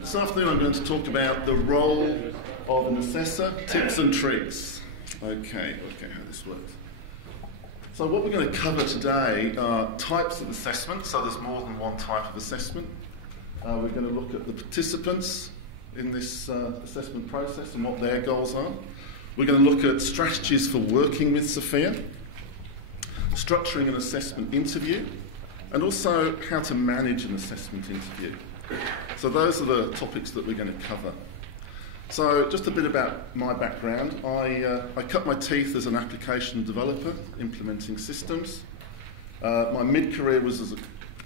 This afternoon I'm going to talk about the role of an assessor, tips and tricks. Okay, how this works. So what we're going to cover today are types of assessment, so there's more than one type of assessment. We're going to look at the participants in this assessment process and what their goals are. We're going to look at strategies for working with SFIA, structuring an assessment interview, and also how to manage an assessment interview. So those are the topics that we're going to cover. So just a bit about my background. I cut my teeth as an application developer, implementing systems. My mid-career was as a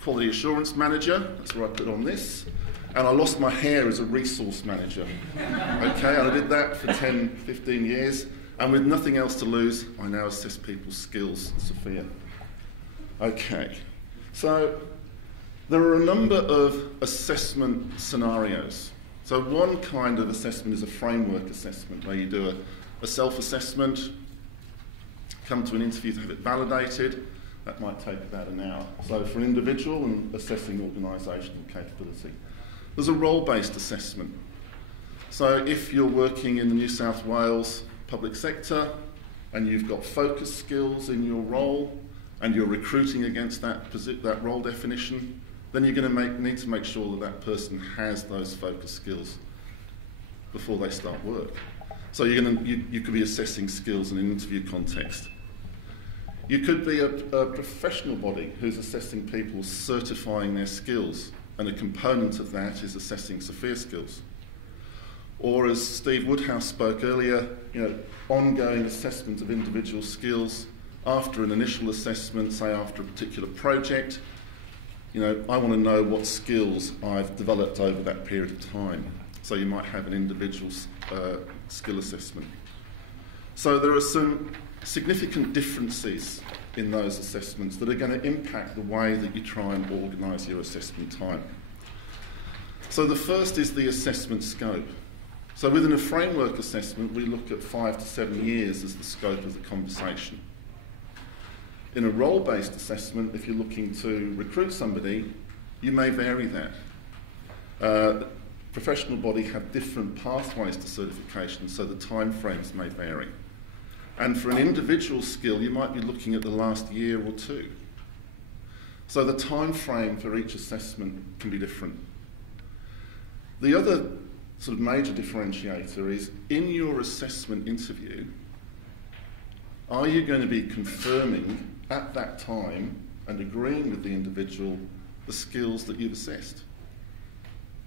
quality assurance manager, that's where I put on this, and I lost my hair as a resource manager. Okay, and I did that for 10, 15 years, and with nothing else to lose, I now assess people's skills at SFIA. Okay, so there are a number of assessment scenarios. So one kind of assessment is a framework assessment, where you do a self-assessment, come to an interview to have it validated. That might take about an hour. So for an individual and assessing organisational capability. There's a role-based assessment. So if you're working in the New South Wales public sector and you've got focus skills in your role and you're recruiting against that role definition, then you're going to need to make sure that that person has those focus skills before they start work. So you could be assessing skills in an interview context. You could be a professional body who's assessing people certifying their skills, and a component of that is assessing SFIA skills. Or as Steve Woodhouse spoke earlier, ongoing assessment of individual skills after an initial assessment, say after a particular project. I want to know what skills I've developed over that period of time. So you might have an individual skill assessment. So there are some significant differences in those assessments that are going to impact the way that you try and organise your assessment time. So the first is the assessment scope. So within a framework assessment, we look at 5 to 7 years as the scope of the conversation. In a role-based assessment, if you're looking to recruit somebody, you may vary that. Professional body have different pathways to certification, so the timeframes may vary. And for an individual skill, you might be looking at the last year or two. So the time frame for each assessment can be different. The other sort of major differentiator is, in your assessment interview, are you going to be confirming at that time and agreeing with the individual the skills that you've assessed?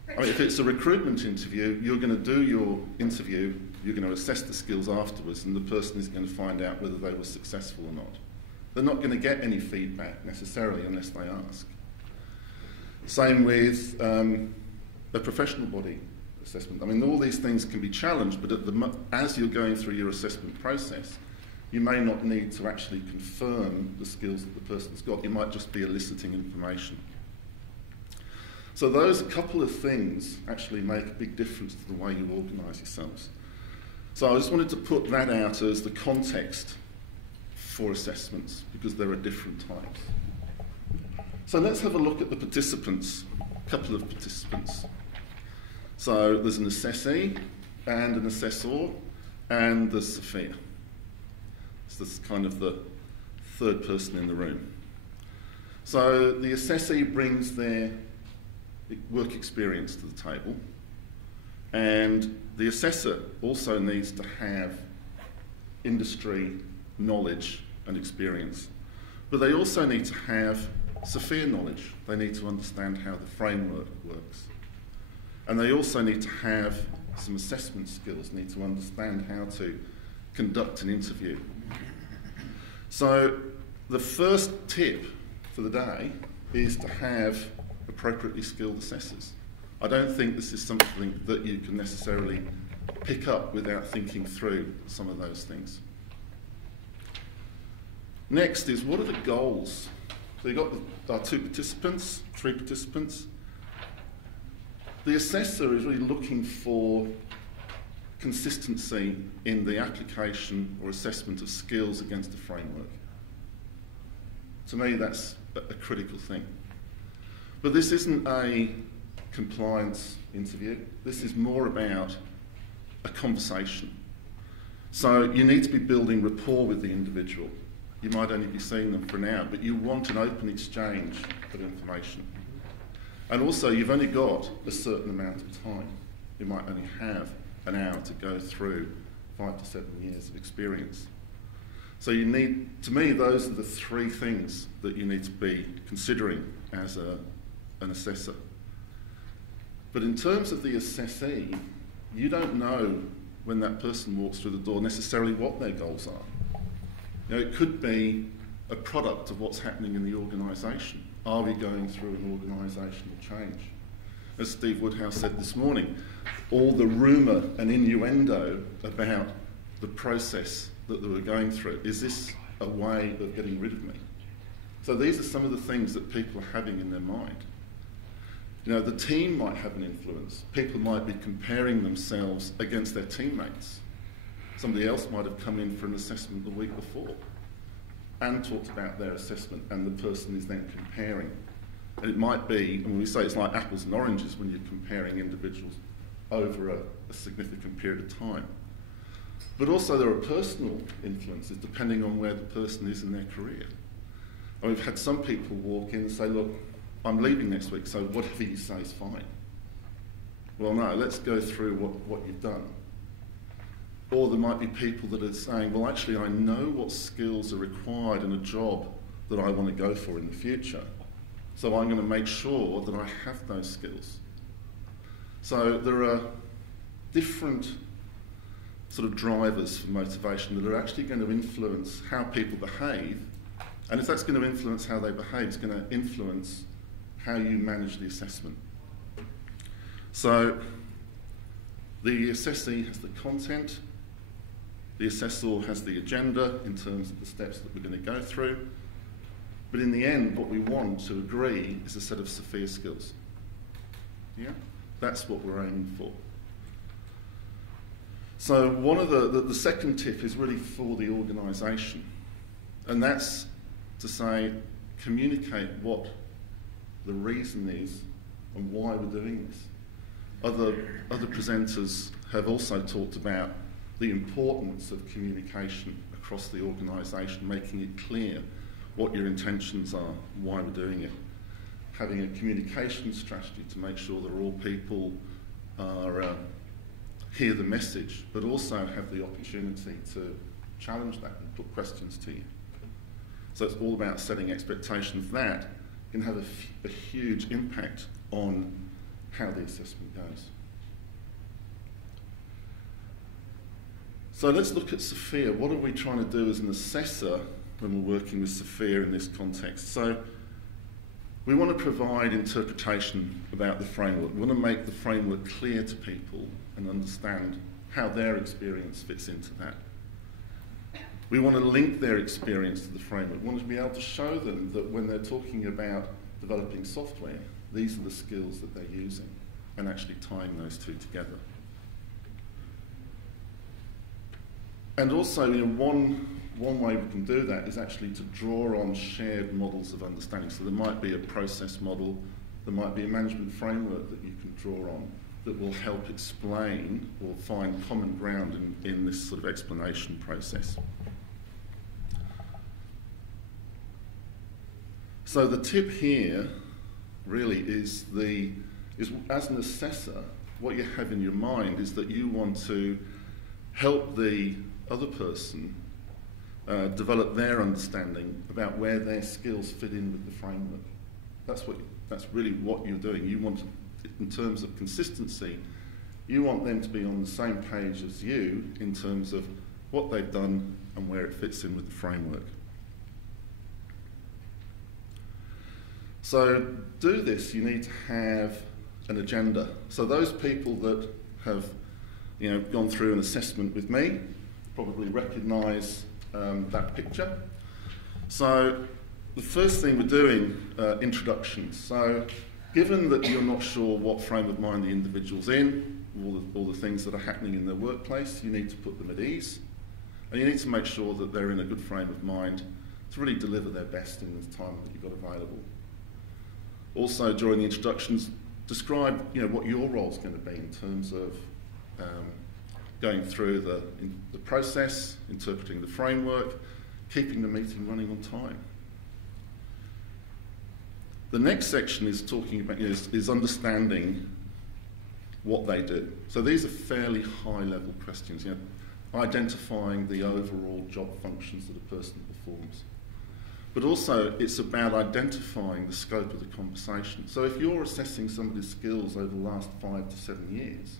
I mean, if it's a recruitment interview, you're going to do your interview, you're going to assess the skills afterwards, and the person is going to find out whether they were successful or not. They're not going to get any feedback necessarily unless they ask. Same with a professional body assessment. I mean, all these things can be challenged, but as you're going through your assessment process, you may not need to actually confirm the skills that the person's got. You might just be eliciting information. So those couple of things actually make a big difference to the way you organise yourselves. So I just wanted to put that out as the context for assessments, because there are different types. So let's have a look at the participants, a couple of participants. So there's an assessee and an assessor and the SFIA. So that's kind of the third person in the room. So the assessee brings their work experience to the table, and the assessor also needs to have industry knowledge and experience, but they also need to have SFIA knowledge. They need to understand how the framework works, and they also need to have some assessment skills, need to understand how to conduct an interview. So the first tip for the day is to have appropriately skilled assessors. I don't think this is something that you can necessarily pick up without thinking through some of those things. Next is, what are the goals? So you've got our two participants, three participants. The assessor is really looking for consistency in the application or assessment of skills against the framework. To me, that's a critical thing. But this isn't a compliance interview. This is more about a conversation. So you need to be building rapport with the individual. You might only be seeing them for an hour, but you want an open exchange of information. And also, you've only got a certain amount of time. You might only have an hour to go through 5 to 7 years of experience. So you need, to me, those are the three things that you need to be considering as an assessor. But in terms of the assessee, you don't know when that person walks through the door necessarily what their goals are. You know, it could be a product of what's happening in the organisation. Are we going through an organisational change? As Steve Woodhouse said this morning, all the rumour and innuendo about the process that they were going through, is this a way of getting rid of me? So these are some of the things that people are having in their mind. You know, the team might have an influence. People might be comparing themselves against their teammates. Somebody else might have come in for an assessment the week before and talked about their assessment, and the person is then comparing. And it might be, and when we say it's like apples and oranges when you're comparing individuals over a significant period of time. But also there are personal influences depending on where the person is in their career. And we've had some people walk in and say, look, I'm leaving next week, so whatever you say is fine. Well, no, let's go through what you've done. Or there might be people that are saying, well, actually, I know what skills are required in a job that I want to go for in the future. So I'm going to make sure that I have those skills. So there are different sort of drivers for motivation that are actually going to influence how people behave. And if that's going to influence how they behave, it's going to influence how you manage the assessment. So the assessee has the content, the assessor has the agenda in terms of the steps that we're going to go through, but in the end what we want to agree is a set of SFIA skills. Yeah? That's what we're aiming for. So one of the second tip is really for the organisation, and that's to say, communicate what the reason is and why we're doing this. Other presenters have also talked about the importance of communication across the organisation, making it clear what your intentions are, why we're doing it. Having a communication strategy to make sure that all people are hear the message, but also have the opportunity to challenge that and put questions to you. So it's all about setting expectations. That can have a huge impact on how the assessment goes. So let's look at SFIA. What are we trying to do as an assessor when we're working with SFIA in this context? So we want to provide interpretation about the framework. We want to make the framework clear to people and understand how their experience fits into that. We want to link their experience to the framework. We want to be able to show them that when they're talking about developing software, these are the skills that they're using, and actually tying those two together. And also, you know, one way we can do that is actually to draw on shared models of understanding. So there might be a process model, there might be a management framework that you can draw on that will help explain or find common ground in this sort of explanation process. So the tip here really is as an assessor, what you have in your mind is that you want to help the other person develop their understanding about where their skills fit in with the framework. That's really what you're doing. You want, in terms of consistency, you want them to be on the same page as you in terms of what they've done and where it fits in with the framework. So to do this, you need to have an agenda. So those people that have, you know, gone through an assessment with me probably recognise that picture. So the first thing we're doing, introductions. So given that you're not sure what frame of mind the individual's in, all the things that are happening in their workplace, you need to put them at ease. And you need to make sure that they're in a good frame of mind to really deliver their best in the time that you've got available. Also, during the introductions, describe what your role is going to be in terms of going through the process, interpreting the framework, keeping the meeting running on time. The next section is talking about is understanding what they do. So these are fairly high-level questions, identifying the overall job functions that a person performs. But also, it's about identifying the scope of the conversation. So if you're assessing somebody's skills over the last 5 to 7 years,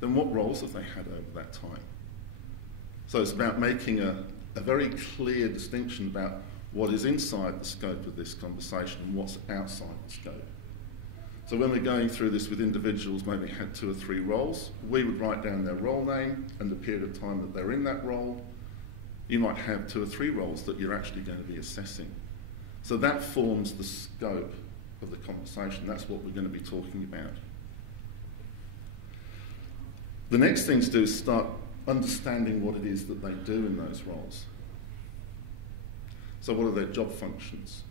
then what roles have they had over that time? So it's about making a very clear distinction about what is inside the scope of this conversation and what's outside the scope. So when we're going through this with individuals, maybe had 2 or 3 roles, we would write down their role name and the period of time that they're in that role. You might have 2 or 3 roles that you're actually going to be assessing. So that forms the scope of the conversation. That's what we're going to be talking about. The next thing to do is start understanding what it is that they do in those roles. So what are their job functions?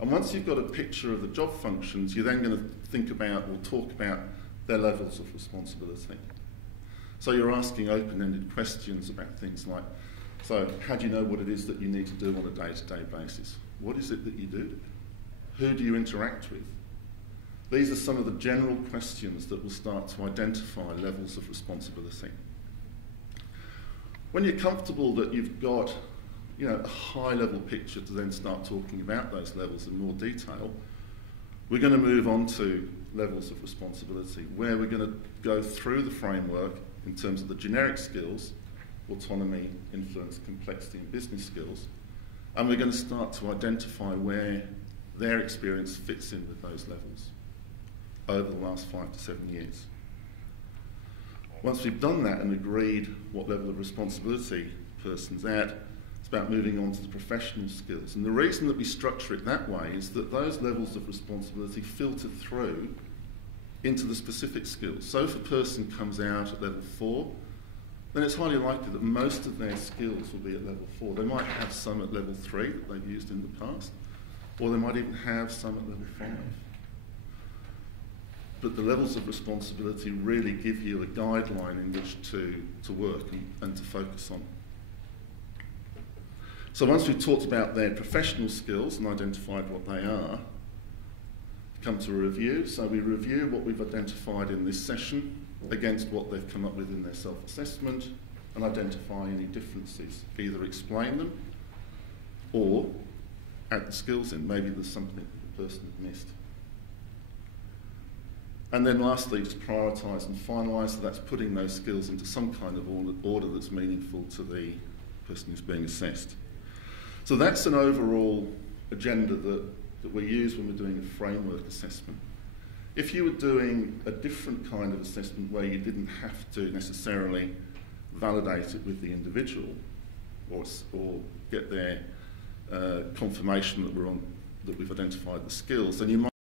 And once you've got a picture of the job functions, you're then going to think about or talk about their levels of responsibility. So you're asking open-ended questions about things like, so how do you know what it is that you need to do on a day-to-day basis? What is it that you do? Who do you interact with? These are some of the general questions that will start to identify levels of responsibility. When you're comfortable that you've got a high-level picture to then start talking about those levels in more detail, we're going to move on to levels of responsibility, where we're going to go through the framework in terms of the generic skills, autonomy, influence, complexity, and business skills, and we're going to start to identify where their experience fits in with those levels over the last 5 to 7 years. Once we've done that and agreed what level of responsibility a person's at, it's about moving on to the professional skills. And the reason that we structure it that way is that those levels of responsibility filter through into the specific skills. So if a person comes out at level 4, then it's highly likely that most of their skills will be at level 4. They might have some at level 3 that they've used in the past, or they might even have some at level 5. But the levels of responsibility really give you a guideline in which to work and to focus on. So once we've talked about their professional skills and identified what they are, come to a review. So we review what we've identified in this session against what they've come up with in their self-assessment and identify any differences. Either explain them or add the skills in. Maybe there's something that the person had missed. And then lastly, just prioritise and finalise, so that's putting those skills into some kind of order that's meaningful to the person who's being assessed. So that's an overall agenda that we use when we're doing a framework assessment. If you were doing a different kind of assessment where you didn't have to necessarily validate it with the individual or get their confirmation that we've identified the skills, then you might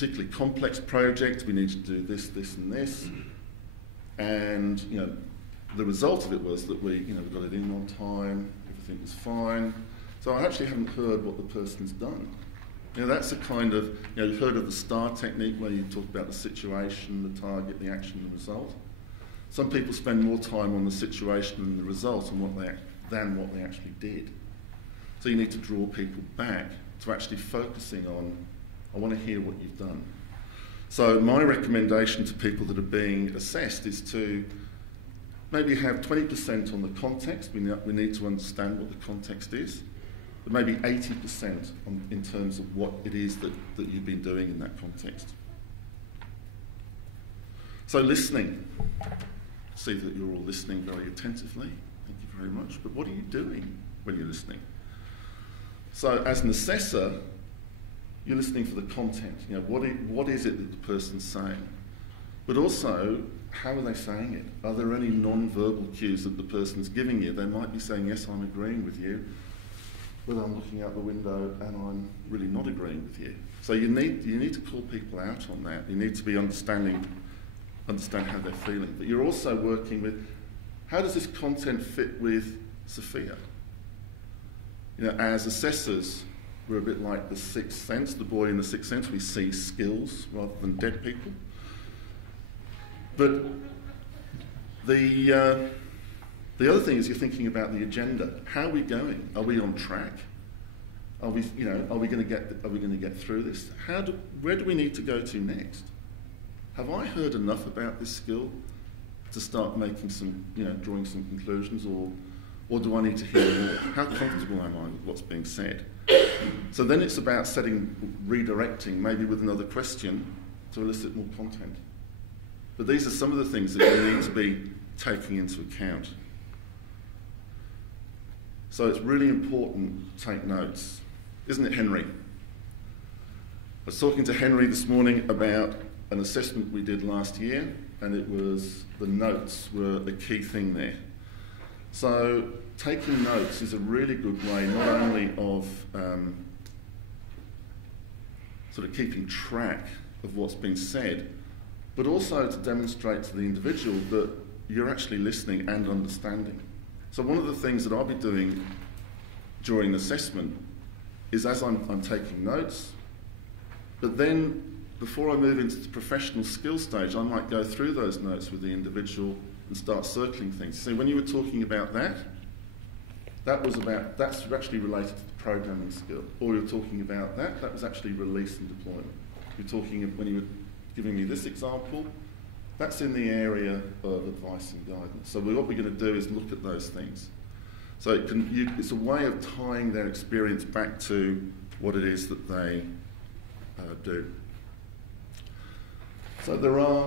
particularly complex project, we need to do this, this and this. And, the result of it was that we got it in on time, everything was fine. So I actually haven't heard what the person's done. That's a kind of, you've heard of the STAR technique where you talk about the situation, the target, the action, the result. Some people spend more time on the situation and the result than what they actually did. So you need to draw people back to actually focusing on, I want to hear what you've done. So my recommendation to people that are being assessed is to maybe have 20% on the context. We need to understand what the context is, but maybe 80% in terms of what it is that you've been doing in that context. So listening. See that you're all listening very attentively. Thank you very much. But what are you doing when you're listening? So as an assessor, you're listening for the content. What is it that the person's saying? But also, how are they saying it? Are there any non-verbal cues that the person's giving you? They might be saying, yes, I'm agreeing with you, but I'm looking out the window and I'm really not agreeing with you. So you need to call people out on that. You need to be understand how they're feeling. But you're also working with, how does this content fit with SFIA? As assessors, we're a bit like the sixth sense, the boy in the sixth sense. We see skills rather than dead people. But the other thing is you're thinking about the agenda. How are we going? Are we on track? Are we going to get through this? Where do we need to go to next? Have I heard enough about this skill to start making some, drawing some conclusions, or do I need to hear more? How comfortable am I with what's being said? So then it's about redirecting, maybe with another question to elicit more content. But these are some of the things that you need to be taking into account. So it's really important to take notes. Isn't it, Henry? I was talking to Henry this morning about an assessment we did last year, and it was the notes were a key thing there. So taking notes is a really good way not only of sort of keeping track of what's been said, but also to demonstrate to the individual that you're actually listening and understanding. So one of the things that I'll be doing during assessment is, as I'm taking notes, but then before I move into the professional skill stage, I might go through those notes with the individual and start circling things. So when you were talking about that's actually related to the programming skill. Or you're talking about that was actually release and deployment. You're talking, when you were giving me this example, that's in the area of advice and guidance. So what we're going to do is look at those things. So it's a way of tying their experience back to what it is that they do. So there are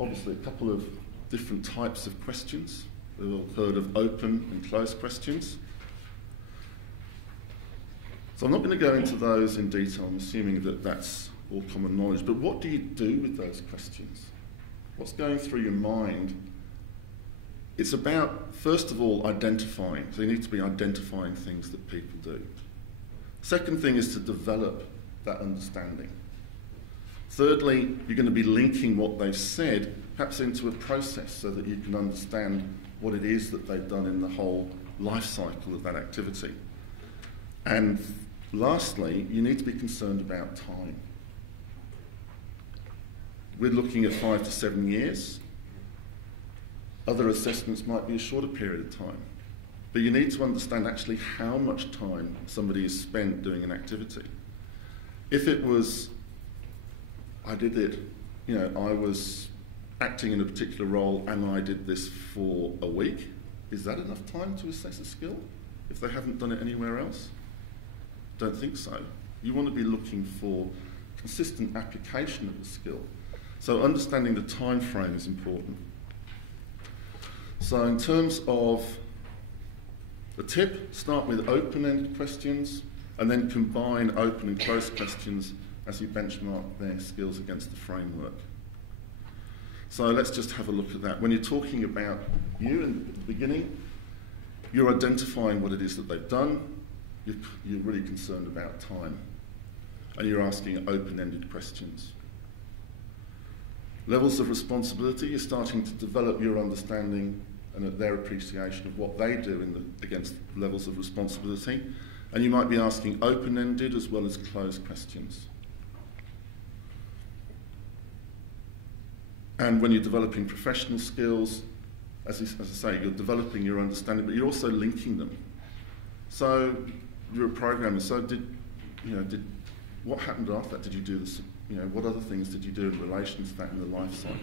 obviously a couple of different types of questions. We've all heard of open and closed questions. So I'm not going to go into those in detail. I'm assuming that that's all common knowledge. But what do you do with those questions? What's going through your mind? It's about, first of all, identifying. So you need to be identifying things that people do. Second thing is to develop that understanding. Thirdly, you're going to be linking what they've said perhaps into a process so that you can understand what it is that they've done in the whole life cycle of that activity. And lastly, you need to be concerned about time. We're looking at 5 to 7 years. Other assessments might be a shorter period of time. But you need to understand actually how much time somebody has spent doing an activity. If it was, I did it, I was acting in a particular role and I did this for a week, is that enough time to assess a skill if they haven't done it anywhere else? Don't think so. You want to be looking for consistent application of the skill. So understanding the time frame is important. So in terms of the tip, start with open-ended questions and then combine open and closed questions as you benchmark their skills against the framework. So let's just have a look at that. When you're talking about you in the beginning, you're identifying what it is that they've done. You're really concerned about time. and you're asking open-ended questions. Levels of responsibility, you're starting to develop your understanding and their appreciation of what they do against levels of responsibility, and you might be asking open-ended as well as closed questions. And when you're developing professional skills, as I say, you're developing your understanding, but you're also linking them. So you're a programmer, so what happened after that? Did you do this? What other things did you do in relation to that in the life cycle?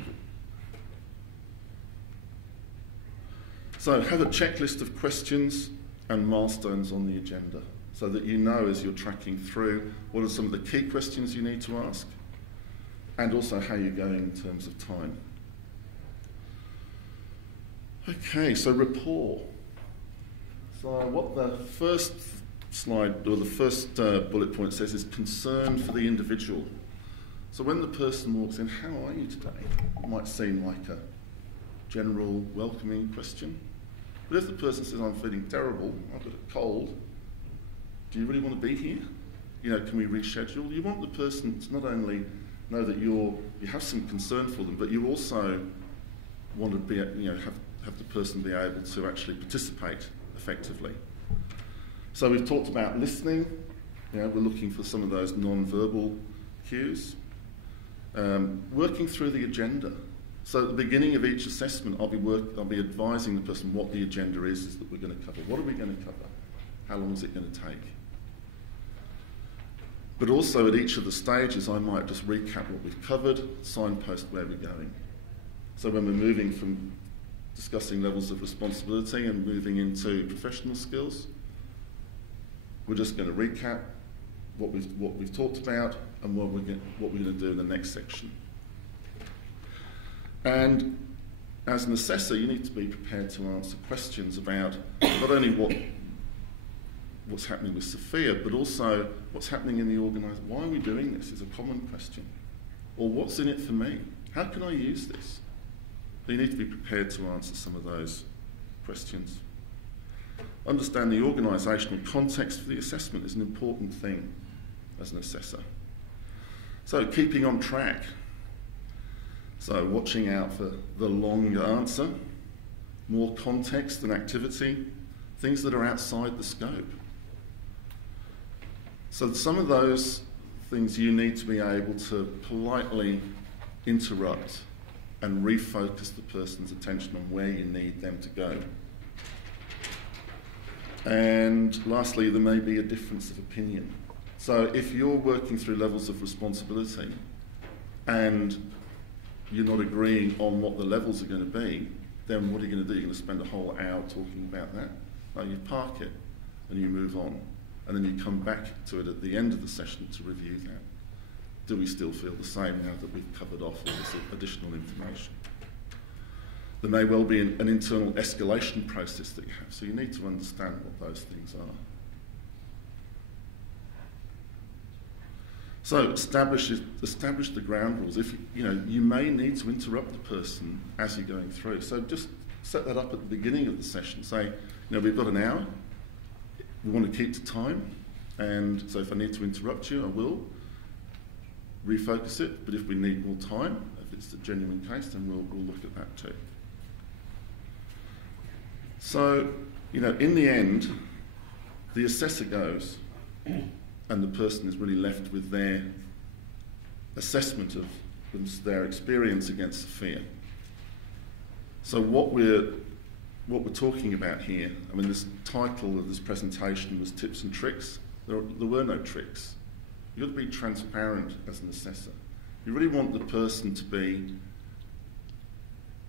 So have a checklist of questions and milestones on the agenda so that you know as you're tracking through what are some of the key questions you need to ask and also how you're going in terms of time. Okay, so rapport. So what the first slide, or the first bullet point says is concern for the individual. So when the person walks in, how are you today? It might seem like a general welcoming question. But if the person says, I'm feeling terrible, I've got a cold, do you really want to be here? Can we reschedule? You want the person to not only know that you have some concern for them, but you also want to be, have the person be able to actually participate effectively. So we've talked about listening. We're looking for some of those non-verbal cues. Working through the agenda. So at the beginning of each assessment, I'll be advising the person what the agenda is that we're going to cover. What are we going to cover? How long is it going to take? But also at each of the stages, I might just recap what we've covered, signpost where we're going. So when we're moving from discussing levels of responsibility and moving into professional skills, we're just going to recap what we've talked about and what we're going to do in the next section. And as an assessor, you need to be prepared to answer questions about not only what's happening with SFIA, but also what's happening in the organisation. Why are we doing this is a common question. Or what's in it for me? How can I use this? So you need to be prepared to answer some of those questions. Understand the organisational context for the assessment is an important thing as an assessor. So keeping on track. So watching out for the long answer, more context and activity, things that are outside the scope. So some of those things you need to be able to politely interrupt and refocus the person's attention on where you need them to go. And lastly, there may be a difference of opinion. So if you're working through levels of responsibility and you're not agreeing on what the levels are going to be, then what are you going to do? You're going to spend a whole hour talking about that? No, you park it and you move on. And then you come back to it at the end of the session to review that. Do we still feel the same now that we've covered off all this additional information? There may well be an internal escalation process that you have, so you need to understand what those things are. So establish the ground rules. If you may need to interrupt the person as you're going through. So just set that up at the beginning of the session. Say, we've got an hour. We want to keep to time, and so if I need to interrupt you, I will refocus it. But if we need more time, if it's a genuine case, then we'll look at that too. So, in the end, the assessor goes, and the person is really left with their assessment of their experience against SFIA. So what we're talking about here, this title of this presentation was Tips and Tricks. There were no tricks. You've got to be transparent as an assessor. You really want the person to be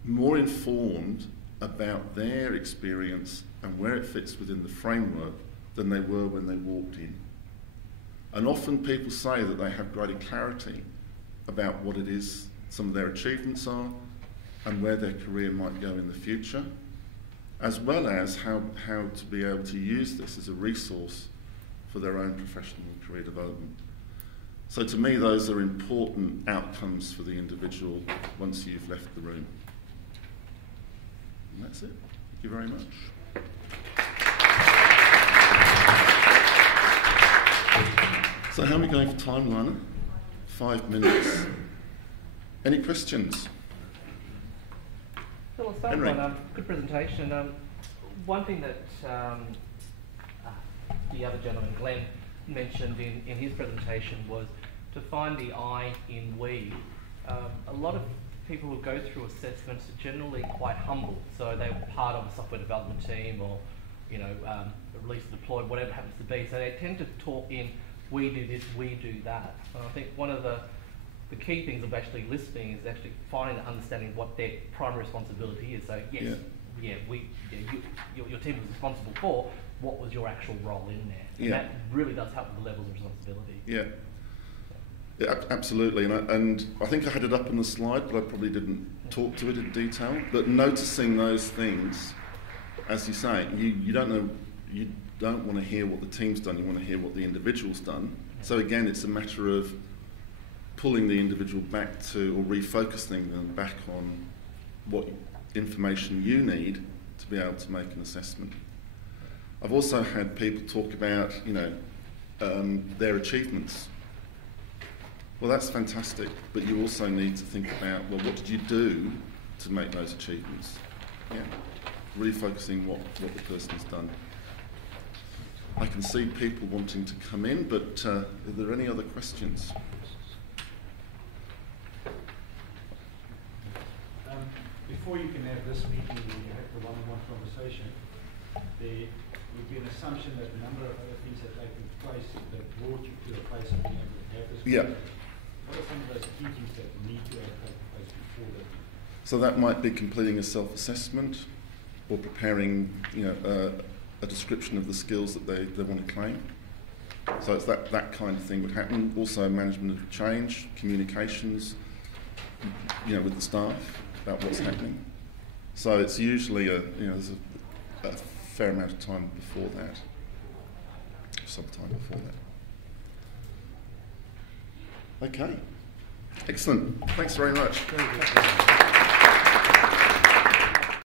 more informed about their experience and where it fits within the framework than they were when they walked in. And often people say that they have greater clarity about what it is some of their achievements are and where their career might go in the future, as well as how to be able to use this as a resource for their own professional and career development. So to me, those are important outcomes for the individual once you've left the room. And that's it. Thank you very much. So So how are we going for time, Lana? 5 minutes. Any questions? So I'll start with one good presentation. One thing that the other gentleman, Glenn, mentioned in his presentation was to find the I in we. A lot of people who go through assessments are generally quite humble, so they're part of a software development team or, you know, release deployed, whatever it happens to be. So they tend to talk in, we do this, we do that. And I think one of the key things of actually listening is actually finding and understanding what their primary responsibility is. So yes, your team was responsible for, what was your actual role in there? And that really does help with the levels of responsibility. Yeah, absolutely, and I think I had it up on the slide, but I probably didn't talk to it in detail. But noticing those things, as you say, you don't know, you don't want to hear what the team's done, you want to hear what the individual's done. So again, it's a matter of pulling the individual back to, or refocusing them back on what information you need to be able to make an assessment. I've also had people talk about, you know, their achievements. Well, that's fantastic, but you also need to think about, well, what did you do to make those achievements? Yeah, really focusing what the person's done. I can see people wanting to come in, but are there any other questions? Before you can have this meeting where you have the one-on-one conversation, there would be an assumption that a number of other things have taken place that brought you to a place of being able to have this meeting. What are some of those key things that need to have taken place before that? So that might be completing a self-assessment or preparing, you know, a description of the skills that they want to claim. So it's that kind of thing would happen. Also management of change, communications, you know, with the staff about what's happening. So it's usually there's a fair amount of time before that, some time before that. Okay, excellent. Thanks very much.